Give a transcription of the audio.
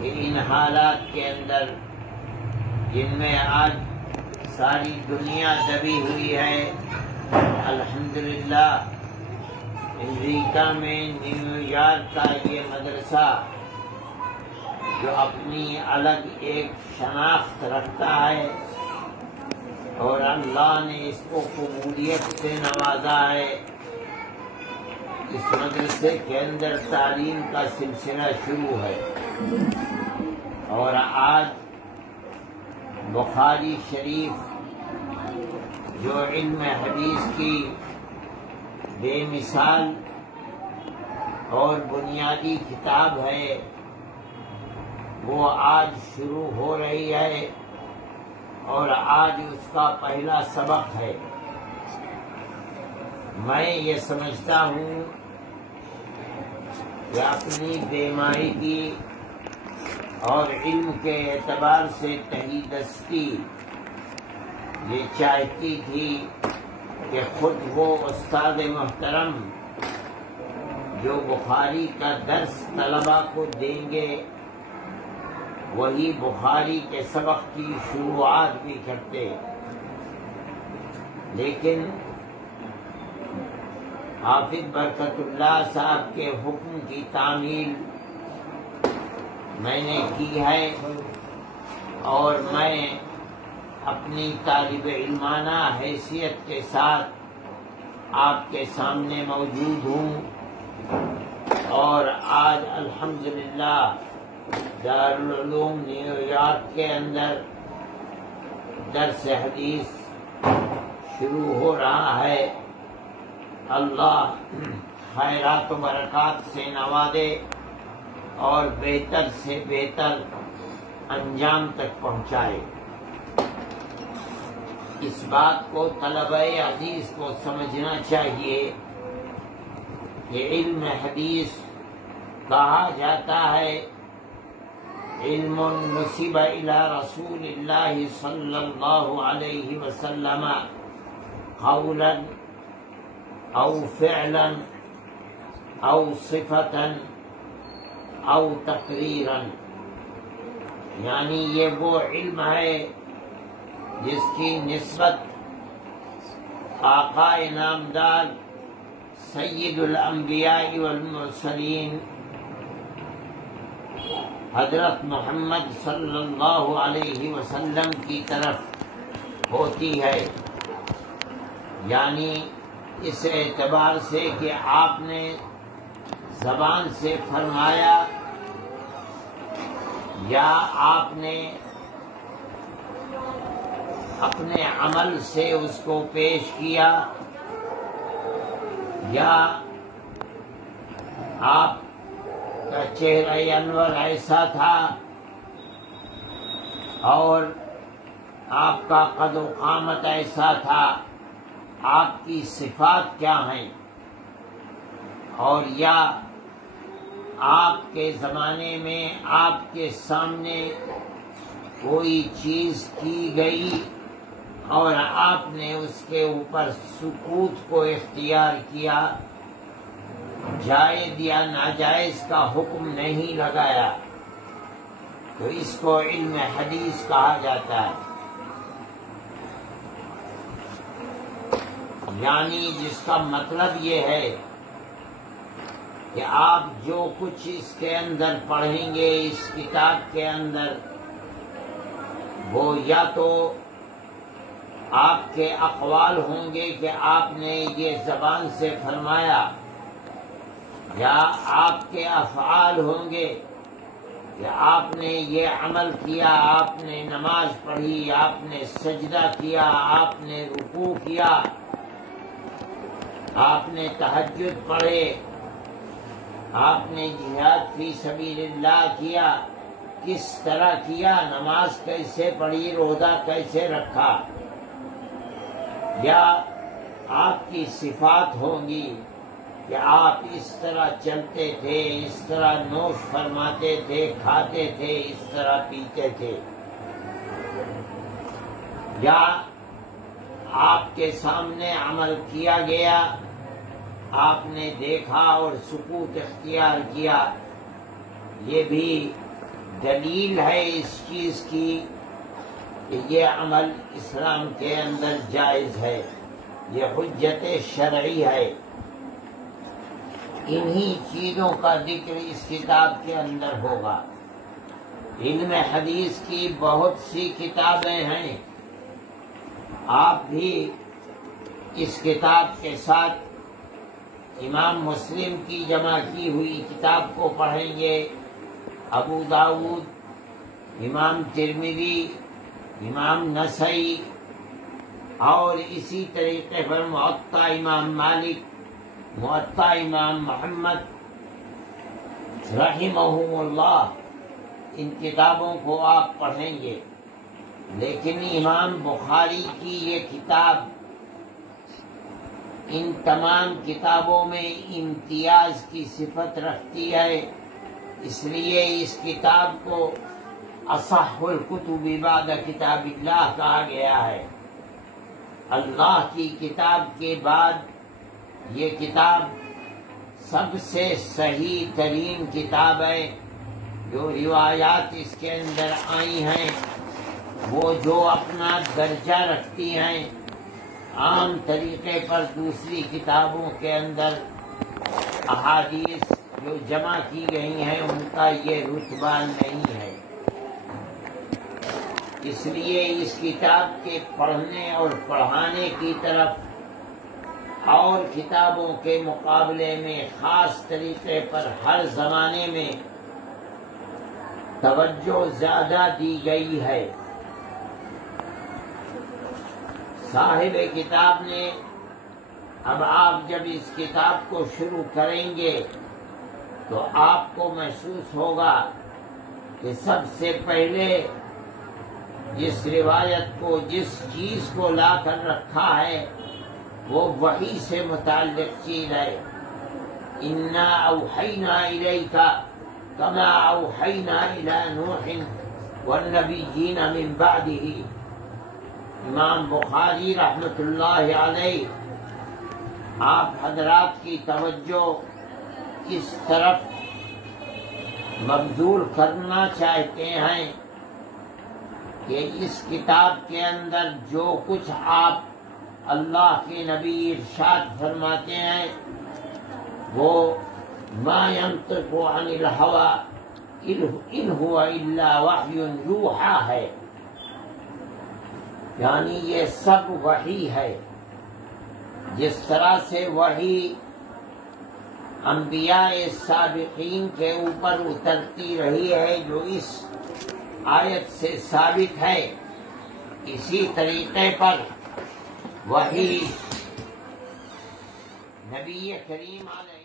کہ ان حالات کے اندر جن میں آج ساری دنیا دبی ہوئی ہے، الحمدللہ امریکہ میں نیو یارک کا یہ مدرسہ جو اپنی الگ ایک شناخت رکھتا ہے اور اللہ نے اس کو قبولیت سے نوازا ہے، اس مدرسے کے اندر تعلیم کا سلسلہ شروع ہے۔ اور آج بخاری شریف جو علم حدیث کی بے مثال اور بنیادی کتاب ہے، وہ آج شروع ہو رہی ہے اور آج اس کا پہلا سبق ہے۔ میں یہ سمجھتا ہوں کہ اپنی بیماری کی اور علم کے اعتبار سے تحید دستی یہ چاہتی تھی کہ خود وہ استاد محترم جو بخاری کا درس طلباء کو دیں گے وہی بخاری کے سبق کی شروعات بھی کرتے، لیکن حافظ برکت اللہ صاحب کے حکم کی تعمیل میں نے کی ہے اور میں اپنی طالب علمانہ حیثیت کے ساتھ آپ کے سامنے موجود ہوں، اور آج الحمدللہ دارالعلوم نیو یارک کے اندر درس حدیث شروع ہو رہا ہے۔ اللہ خیرات و برکات سے نوازے اور بہتر سے بہتر انجام تک پہنچائے۔ اس بات کو طلبہ حدیث کو سمجھنا چاہیے کہ علم حدیث کہا جاتا ہے علم نسب الی رسول اللہ صلی اللہ علیہ وسلم قولا او فعلا او صفتا او تقریرا، یعنی یہ وہ علم ہے جس کی نسبت آقا نامدار سید الانبیاء والمرسلین حضرت محمد صلی اللہ علیہ وسلم کی طرف ہوتی ہے، یعنی اس اعتبار سے کہ آپ نے زبان سے فرمایا یا آپ نے اپنے عمل سے اس کو پیش کیا یا آپ کا چہرہ انور ایسا تھا اور آپ کا قد و قامت ایسا تھا، آپ کی صفات کیا ہیں، اور یا آپ کے زمانے میں آپ کے سامنے کوئی چیز کی گئی اور آپ نے اس کے اوپر سکوت کو اختیار کیا، جائز یا ناجائز کا حکم نہیں لگایا، تو اس کو علم حدیث کہا جاتا ہے۔ یعنی جس کا مطلب یہ ہے کہ آپ جو کچھ اس کے اندر پڑھیں گے اس کتاب کے اندر، وہ یا تو آپ کے اقوال ہوں گے کہ آپ نے یہ زبان سے فرمایا، یا آپ کے افعال ہوں گے کہ آپ نے یہ عمل کیا، آپ نے نماز پڑھی، آپ نے سجدہ کیا، آپ نے رکوع کیا، آپ نے تہجد پڑھے، آپ نے جہاد فی سبیل اللہ کیا، کس طرح کیا، نماز کیسے پڑھی، روزہ کیسے رکھا، یا آپ کی صفات ہوں گی کہ آپ اس طرح چلتے تھے، اس طرح نوش فرماتے تھے، کھاتے تھے، اس طرح پیتے تھے، یا آپ کے سامنے عمل کیا گیا، آپ نے دیکھا اور سکوت اختیار کیا، یہ بھی دلیل ہے اس چیز کی کہ یہ عمل اسلام کے اندر جائز ہے، یہ حجت شرعی ہے۔ انہی چیزوں کا ذکر اس کتاب کے اندر ہوگا۔ علم حدیث کی بہت سی کتابیں ہیں، آپ بھی اس کتاب کے ساتھ امام مسلم کی جمع کی ہوئی کتاب کو پڑھیں گے، ابو داؤد، امام ترمذی، امام نسائی، اور اسی طریقے پر موطا امام مالک، موطا امام محمد رحمہم اللہ، ان کتابوں کو آپ پڑھیں گے۔ لیکن امام بخاری کی یہ کتاب ان تمام کتابوں میں امتیاز کی صفت رکھتی ہے، اس لیے اس کتاب کو اصح الکتب بعد کتاب اللہ کہا گیا ہے۔ اللہ کی کتاب کے بعد یہ کتاب سب سے صحیح ترین کتاب ہے۔ جو روایات اس کے اندر آئی ہیں وہ جو اپنا درجہ رکھتی ہیں، عام طریقے پر دوسری کتابوں کے اندر احادیث جو جمع کی گئی ہیں ان کا یہ رتبہ نہیں ہے۔ اس لیے اس کتاب کے پڑھنے اور پڑھانے کی طرف اور کتابوں کے مقابلے میں خاص طریقے پر ہر زمانے میں توجہ زیادہ دی گئی ہے۔ صاحب کتاب نے اب آپ جب اس کتاب کو شروع کریں گے تو آپ کو محسوس ہوگا کہ سب سے پہلے جس روایت کو، جس چیز کو لا کر رکھا ہے وہ وحی سے متعلق چیز ہے۔ انا اوحینا الیک کما اوحینا الی نوح والنبیین من بعدہ۔ امام بخاری رحمۃ اللہ علیہ آپ حضرات کی توجہ اس طرف مبذول کرنا چاہتے ہیں کہ اس کتاب کے اندر جو کچھ آپ اللہ کے نبی ارشاد فرماتے ہیں وہ ما ينطق عن الهوى ان هو الا وحی یوحی ہے، یعنی یہ سب وحی ہے۔ جس طرح سے وحی انبیاء سابقین کے اوپر اترتی رہی ہے جو اس آیت سے ثابت ہے، اسی طریقے پر وحی نبی کریم علیہ